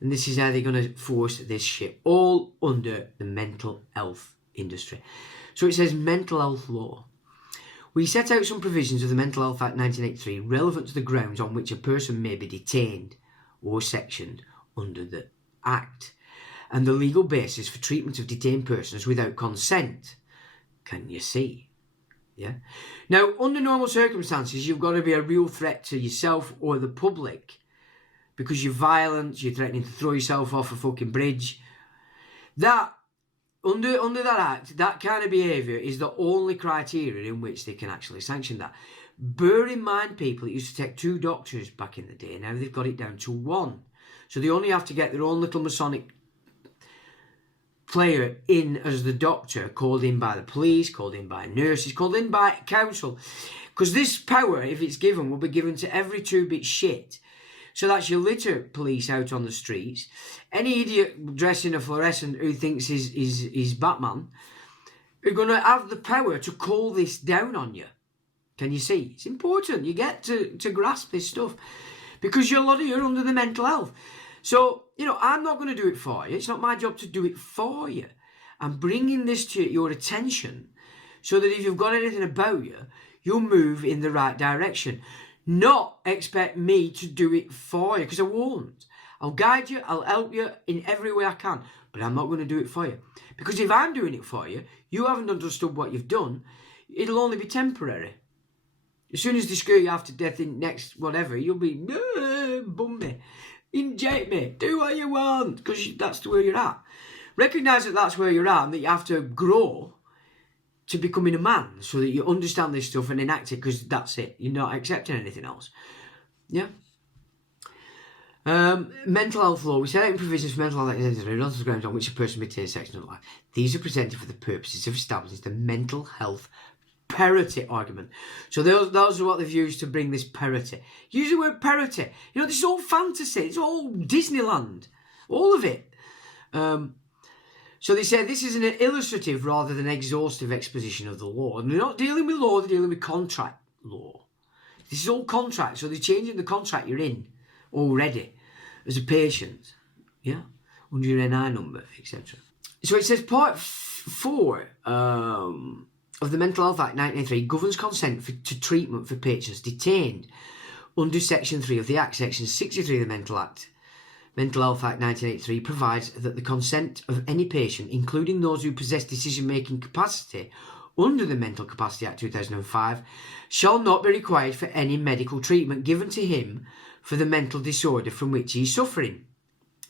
And this is how they're going to force this shit, all under the mental health industry. So it says mental health law. We set out some provisions of the Mental Health Act 1983 relevant to the grounds on which a person may be detained or sectioned under the Act, and the legal basis for treatment of detained persons without consent. Can you see? Yeah. Now, under normal circumstances, you've got to be a real threat to yourself or the public because you're violent, you're threatening to throw yourself off a fucking bridge. That, under that act, that kind of behaviour is the only criteria in which they can actually sanction that. Bear in mind, people, it used to take 2 doctors back in the day. Now they've got it down to 1. So they only have to get their own little Masonic player in as the doctor, called in by the police, called in by nurses, called in by council. Because this power, if it's given, will be given to every 2-bit shit. So that's your litter police out on the streets. Any idiot dressing a fluorescent who thinks he's Batman are going to have the power to call this down on you. Can you see? It's important. You get to grasp this stuff. Because you're a lot of you are under the mental health. So, you know, I'm not going to do it for you. It's not my job to do it for you. I'm bringing this to your attention so that if you've got anything about you, you'll move in the right direction. Not expect me to do it for you, because I won't. I'll guide you, I'll help you in every way I can, but I'm not going to do it for you. Because if I'm doing it for you, you haven't understood what you've done, it'll only be temporary. As soon as they screw you after death in next whatever, you'll be, bum me, inject me, do what you want, because that's where you're at. Recognise that that's where you're at and that you have to grow to becoming a man so that you understand this stuff and enact it, because that's it. You're not accepting anything else. Yeah. Mental health law. We set out provisions for mental health on the grounds on which a person maintains sexual life. These are presented for the purposes of establishing the mental health parity argument. So those are what they've used to bring this parity. Use the word parity. You know, this is all fantasy. It's all Disneyland. All of it. So they say this is an illustrative rather than exhaustive exposition of the law. And they're not dealing with law, they're dealing with contract law. This is all contract, so they're changing the contract you're in already as a patient. Yeah? Under your NI number, etc. So it says part 4 of the Mental Health Act 1983 governs consent to treatment for patients detained under Section 3 of the Act. Section 63 of the Mental Health Act 1983 provides that the consent of any patient, including those who possess decision-making capacity under the Mental Capacity Act 2005, shall not be required for any medical treatment given to him for the mental disorder from which he is suffering.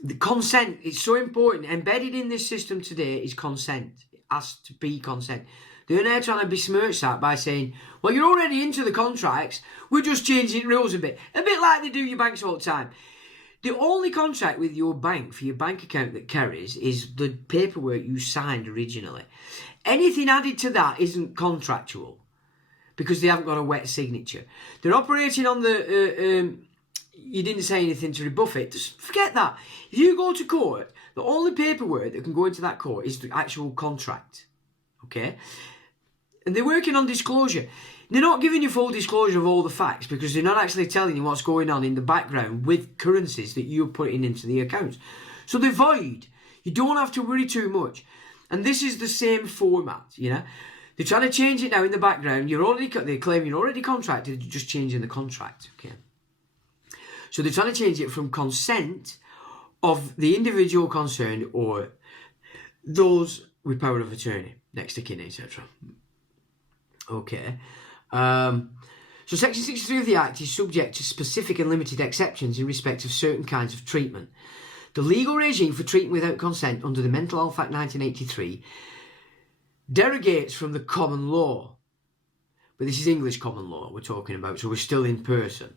The consent is so important. Embedded in this system today is consent. It has to be consent. They're now trying to besmirch that by saying, well, you're already into the contracts, we're just changing rules a bit like they do your banks all the time. The only contract with your bank for your bank account that carries is the paperwork you signed originally. Anything added to that isn't contractual because they haven't got a wet signature. They're operating on the, you didn't say anything to rebuff it. Just forget that. If you go to court, the only paperwork that can go into that court is the actual contract. Okay? And they're working on disclosure. They're not giving you full disclosure of all the facts because they're not actually telling you what's going on in the background with currencies that you're putting into the accounts. So they're void. You don't have to worry too much. And this is the same format, you know. They're trying to change it now in the background. They claim you're already contracted, you're just changing the contract. Okay. So they're trying to change it from consent of the individual concerned or those with power of attorney, next of kin, etc. Okay. So Section 63 of the Act is subject to specific and limited exceptions in respect of certain kinds of treatment. The legal regime for treatment without consent under the Mental Health Act 1983 derogates from the common law. But this is English common law we're talking about, so we're still in person.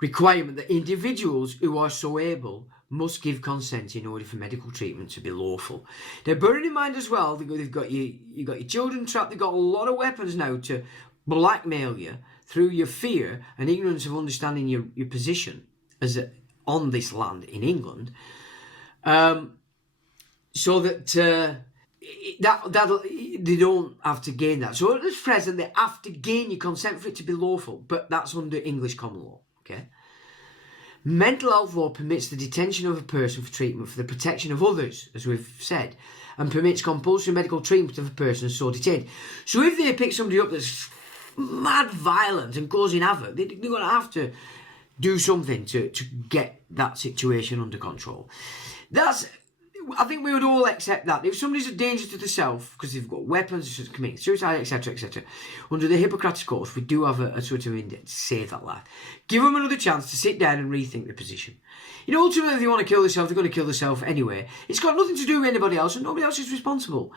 Requirement that individuals who are so able must give consent in order for medical treatment to be lawful. Now, bearing in mind as well, you've got your children trapped. They've got a lot of weapons now to blackmail you through your fear and ignorance of understanding your position as on this land in England, so that they don't have to gain that. So at this present, they have to gain your consent for it to be lawful, but that's under English common law. Okay. Mental health law permits the detention of a person for treatment for the protection of others, as we've said, and permits compulsory medical treatment of a person so detained. So if they pick somebody up that's mad violent and causing havoc, they're going to have to do something to get that situation under control. I think we would all accept that. If somebody's a danger to themselves because they've got weapons, committing suicide, etc., etc., under the Hippocratic Oath, we do have a sort of index to save that life. Give them another chance to sit down and rethink their position. Ultimately, if they want to kill themselves, they're going to kill themselves anyway. It's got nothing to do with anybody else, and nobody else is responsible.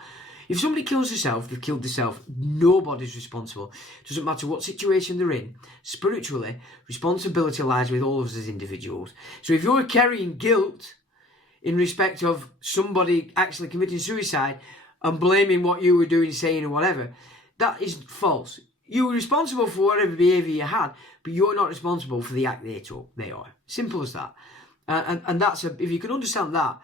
If somebody kills themselves, they've killed themselves. Nobody's responsible. It doesn't matter what situation they're in. Spiritually, responsibility lies with all of us as individuals. So if you're carrying guilt in respect of somebody actually committing suicide and blaming what you were doing, saying, or whatever, that is false. You were responsible for whatever behaviour you had, but you're not responsible for the act they took. They are. Simple as that. And that's if you can understand that,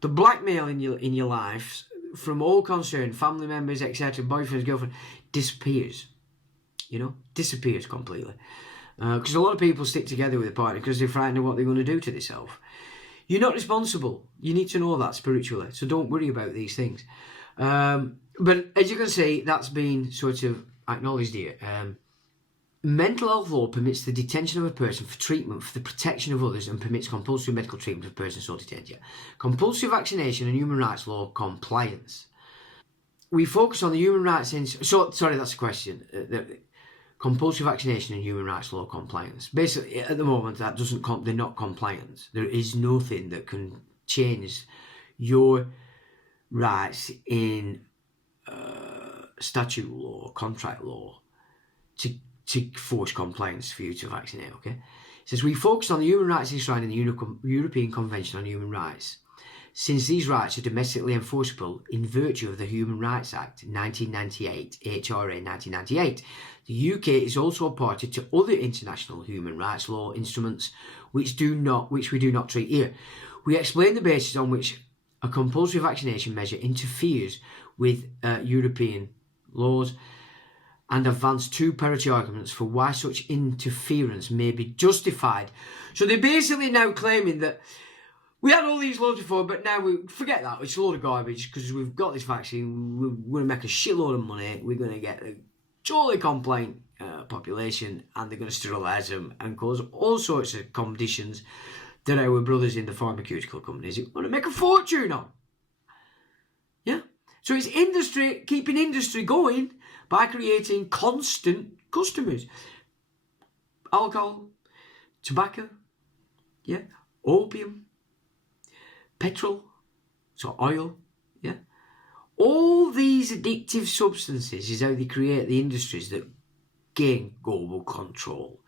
the blackmail in your life from all concerned, family members, etc., boyfriends, girlfriend, disappears. Disappears completely. Because a lot of people stick together with a partner because they're frightened of what they're going to do to themselves. You're not responsible. You need to know that spiritually. So don't worry about these things. But as you can see, that's been sort of acknowledged here. Mental health law permits the detention of a person for treatment for the protection of others and permits compulsory medical treatment of a person so detained. Yeah. Compulsory vaccination and human rights law compliance. We focus on the human rights sorry, that's a question. Compulsory vaccination and human rights law compliance. Basically, at the moment, they're not compliant. There is nothing that can change your rights in statute law, contract law, to force compliance for you to vaccinate. Okay, it says we focus on the human rights enshrined in the European Convention on Human Rights, since these rights are domestically enforceable in virtue of the Human Rights Act 1998, HRA 1998. The UK is also a party to other international human rights law instruments which we do not treat here. We explain the basis on which a compulsory vaccination measure interferes with European laws and advance two parity arguments for why such interference may be justified. So they're basically now claiming that we had all these laws before, but now we forget that. It's a load of garbage because we've got this vaccine. We're going to make a shitload of money. We're going to get a totally compliant population, and they're going to sterilise them and cause all sorts of conditions that our brothers in the pharmaceutical companies are going to make a fortune on. Yeah? So it's industry, keeping industry going by creating constant customers. Alcohol, tobacco, yeah, opium, petrol, so oil, yeah. All these addictive substances is how they create the industries that gain global control.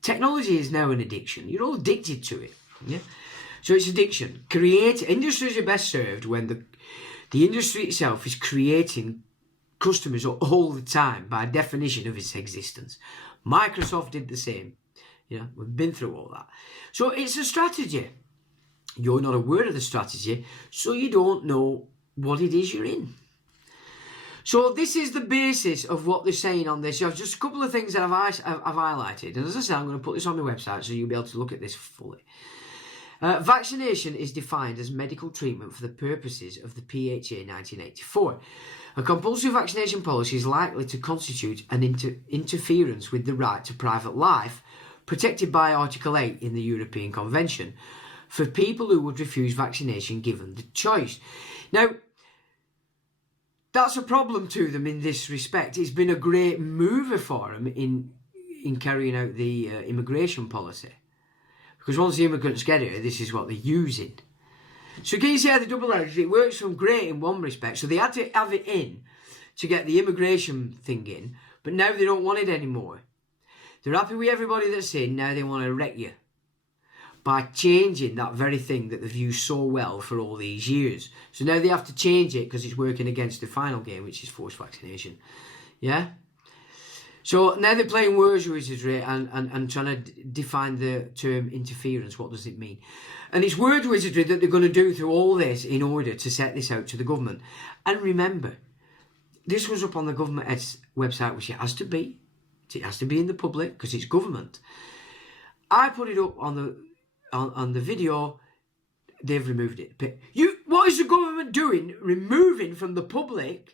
Technology is now an addiction. You're all addicted to it, yeah. So it's addiction. Industries are best served when the industry itself is creating customers all the time by definition of its existence. Microsoft did the same. Yeah, we've been through all that. So it's a strategy. You're not aware of the strategy, so you don't know what it is you're in. So this is the basis of what they're saying on this. You have just a couple of things that I've highlighted. And as I said, I'm going to put this on my website so you'll be able to look at this fully. Vaccination is defined as medical treatment for the purposes of the PHA 1984. A compulsory vaccination policy is likely to constitute an interference with the right to private life protected by Article 8 in the European Convention for people who would refuse vaccination given the choice. Now, that's a problem to them in this respect. It's been a great mover for them in carrying out the immigration policy. Because once the immigrants get here, this is what they're using. So can you see how the double-edged? It works from great in one respect. So they had to have it in to get the immigration thing in, but now they don't want it anymore. They're happy with everybody that's in, now they want to wreck you by changing that very thing that they've used so well for all these years. So now they have to change it because it's working against the final game, which is forced vaccination. Yeah? So now they're playing words wizardry and trying to define the term interference. What does it mean? And it's word wizardry that they're going to do through all this in order to set this out to the government. And remember, this was up on the government website, which it has to be. It has to be in the public because it's government. I put it up on the video. They've removed it. But what is the government doing? Removing from the public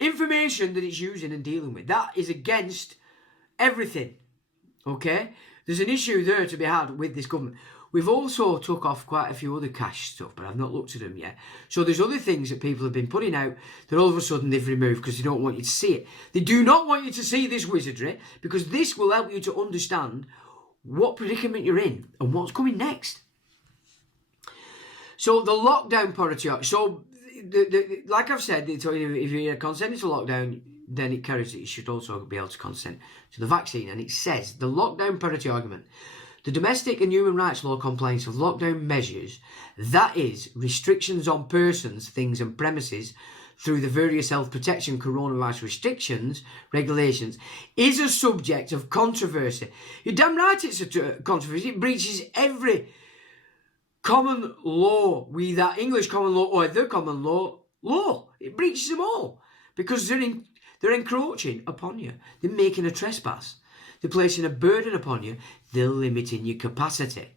information that it's using and dealing with. That is against everything. Okay? There's an issue there to be had with this government. We've also took off quite a few other cash stuff, but I've not looked at them yet. So there's other things that people have been putting out that all of a sudden they've removed because they don't want you to see it. They do not want you to see this wizardry because this will help you to understand what predicament you're in and what's coming next. So the lockdown parity. So like I've said, if you're consenting to lockdown, then it carries it. You should also be able to consent to the vaccine. And it says the lockdown parity argument. The domestic and human rights law compliance of lockdown measures, that is, restrictions on persons, things and premises through the various health protection coronavirus restrictions, regulations, is a subject of controversy. You're damn right it's a controversy. It breaches every common law, be that English common law or the common law. It breaches them all because they're encroaching upon you. They're making a trespass. They're placing a burden upon you. They're limiting your capacity.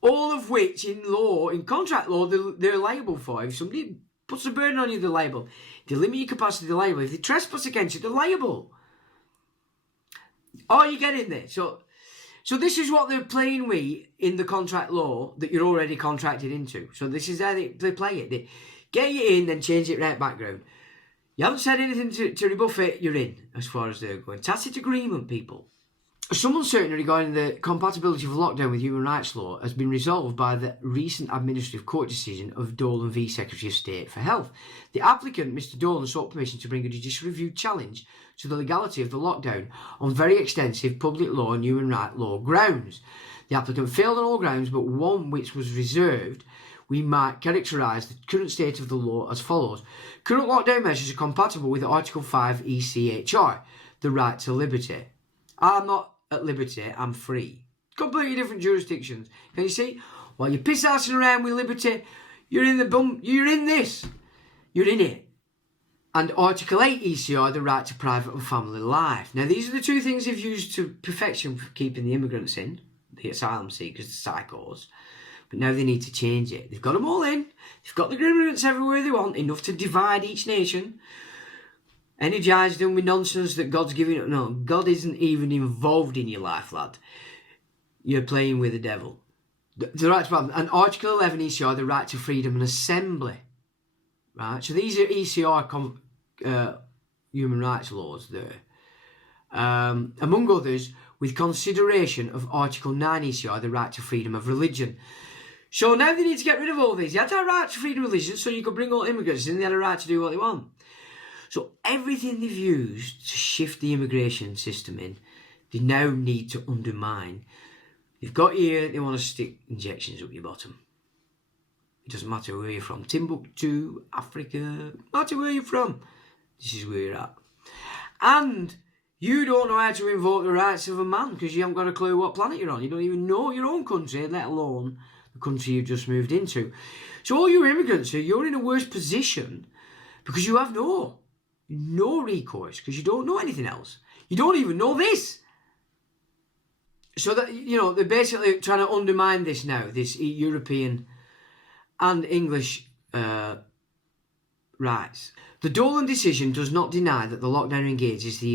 All of which in law, in contract law, they're liable for. If somebody puts a burden on you, they're liable. If they limit your capacity, they're liable. If they trespass against you, they're liable. Oh, you get in there. So this is what they're playing with in the contract law that you're already contracted into. So this is how they play it. They get you in, then change it right background. You haven't said anything to rebuff it, you're in, as far as they're going. Tacit agreement, people. Some uncertainty regarding the compatibility of lockdown with human rights law has been resolved by the recent administrative court decision of Dolan v Secretary of State for Health. The applicant, Mr Dolan, sought permission to bring a judicial review challenge to the legality of the lockdown on very extensive public law and human rights law grounds. The applicant failed on all grounds, but one which was reserved. We might characterise the current state of the law as follows. Current lockdown measures are compatible with Article 5 ECHR, the right to liberty. I'm not at liberty, I'm free. Completely different jurisdictions. Can you see? While you're piss-assing around with liberty, you're in this. You're in it. And Article 8 ECR, the right to private and family life. Now, these are the two things they've used to perfection for keeping the immigrants in, the asylum seekers, the psychos. But now they need to change it. They've got them all in. They've got the immigrants everywhere they want, enough to divide each nation. Energise them with nonsense that God's giving. No, God isn't even involved in your life, lad. You're playing with the devil. The right to, and Article 11 ECR, the right to freedom and assembly. Right? So these are ECR human rights laws there. Among others, with consideration of Article 9 ECR, the right to freedom of religion. So now they need to get rid of all these. They had a right to freedom of religion so you could bring all immigrants in. They had a right to do what they want. So everything they've used to shift the immigration system in, they now need to undermine. They've got here, they want to stick injections up your bottom. It doesn't matter where you're from. Timbuktu, Africa, no matter where you're from. This is where you're at. And you don't know how to invoke the rights of a man because you haven't got a clue what planet you're on. You don't even know your own country, let alone the country you've just moved into. So all your immigrants, you're in a worse position because you have no recourse because you don't know anything else. You don't even know this. So that, they're basically trying to undermine this now, this European and English rights. The Dolan decision does not deny that the lockdown engages the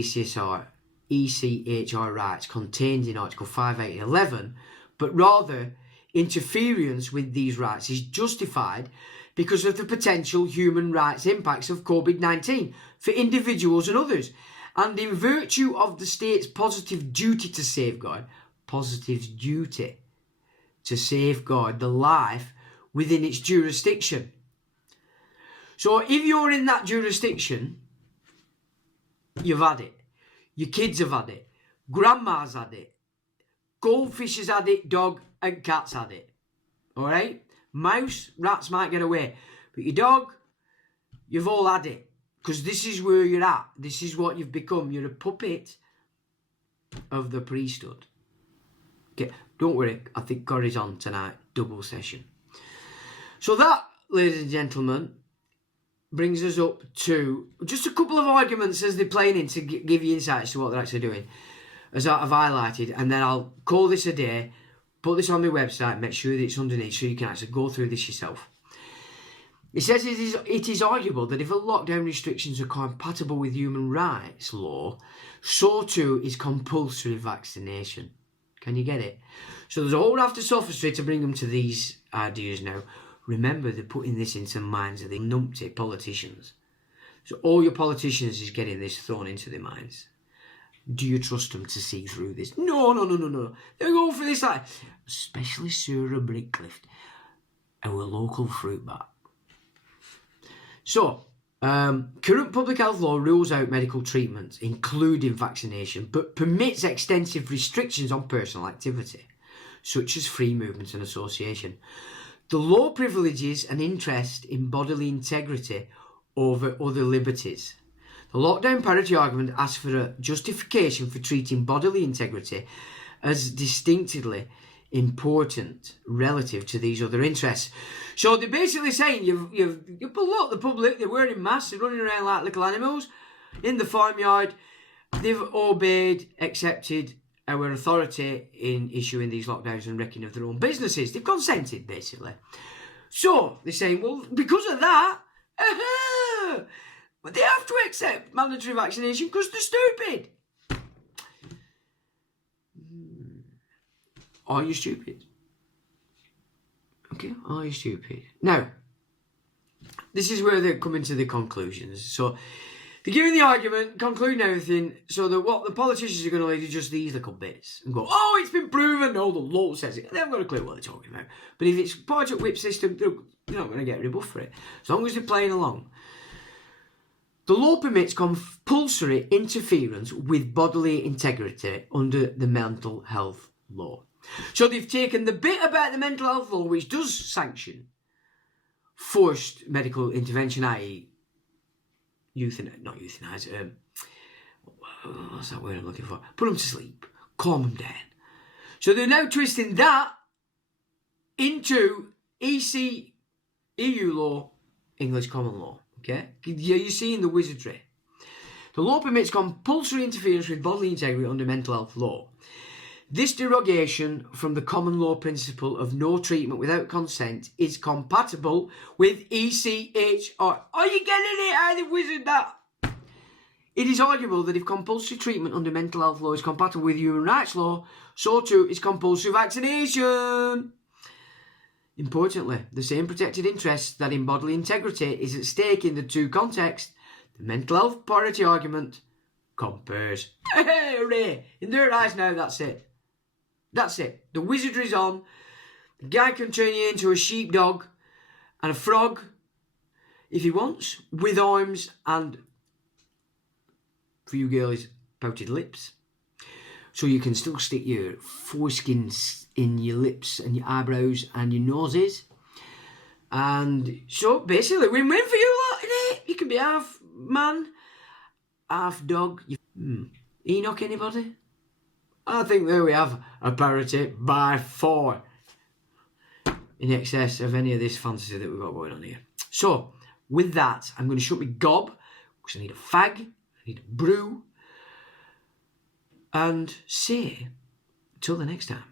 ECHR rights contained in Article 5811, but rather interference with these rights is justified because of the potential human rights impacts of COVID-19 for individuals and others, and in virtue of the state's positive duty to safeguard the life within its jurisdiction. So if you're in that jurisdiction, you've had it. Your kids have had it. Grandma's had it. Goldfish has had it. Dog and cats had it. Alright? Mouse, rats might get away. But your dog, you've all had it. Because this is where you're at. This is what you've become. You're a puppet of the priesthood. Okay, don't worry. I think Corey's on tonight. Double session. So that, ladies and gentlemen, brings us up to just a couple of arguments as they're playing in to give you insights to what they're actually doing, as I've highlighted, and then I'll call this a day, put this on my website, make sure that it's underneath so you can actually go through this yourself. It says it is arguable that if lockdown restrictions are compatible with human rights law, so too is compulsory vaccination. Can you get it? So there's a whole raft of sophistry to bring them to these ideas now. Remember, they're putting this into the minds of the numpty politicians. So all your politicians is getting this thrown into their minds. Do you trust them to see through this? No. They're going for this, like, especially Sarah Bricklift, our local fruit bat. So, current public health law rules out medical treatments, including vaccination, but permits extensive restrictions on personal activity, such as free movement and association. The law privileges an interest in bodily integrity over other liberties. The lockdown parity argument asks for a justification for treating bodily integrity as distinctly important relative to these other interests. So they're basically saying but look, the public, they're wearing masks, they're running around like little animals in the farmyard. They've obeyed, accepted our authority in issuing these lockdowns and wrecking of their own businesses. They've consented, basically. So they're saying, well, because of that, but they have to accept mandatory vaccination because they're stupid. Are you stupid? Okay, are you stupid? Now, this is where they're coming to the conclusions. So they're giving the argument, concluding everything, so that what the politicians are going to lead is just these little bits and go, oh, it's been proven, no, the law says it. They haven't got a clue what they're talking about. But if it's Project Whip system, they're not going to get rebuffed for it. As long as they're playing along. The law permits compulsory interference with bodily integrity under the mental health law. So they've taken the bit about the mental health law, which does sanction forced medical intervention, i.e. not euthanize, what's that word I'm looking for? Put them to sleep, calm them down. So they're now twisting that into EU law, English common law. Okay, you're seeing the wizardry. The law permits compulsory interference with bodily integrity under mental health law. This derogation from the common law principle of no treatment without consent is compatible with ECHR. Are you getting it? How they wizard that? It is arguable that if compulsory treatment under mental health law is compatible with human rights law, so too is compulsory vaccination. Importantly, the same protected interest that in bodily integrity is at stake in the two contexts, the mental health parity argument, compares. Hey, hooray! In their eyes now, that's it. That's it. The wizardry's on. The guy can turn you into a sheepdog and a frog if he wants, with arms and, for you girls, pouted lips. So you can still stick your foreskins in your lips and your eyebrows and your noses. And so basically win-win for you lot, innit? You can be half man, half dog. Enoch, anybody? I think there we have a parity by 4 in excess of any of this fantasy that we've got going on here. So with that, I'm going to shut my gob because I need a fag, I need a brew, and say till the next time.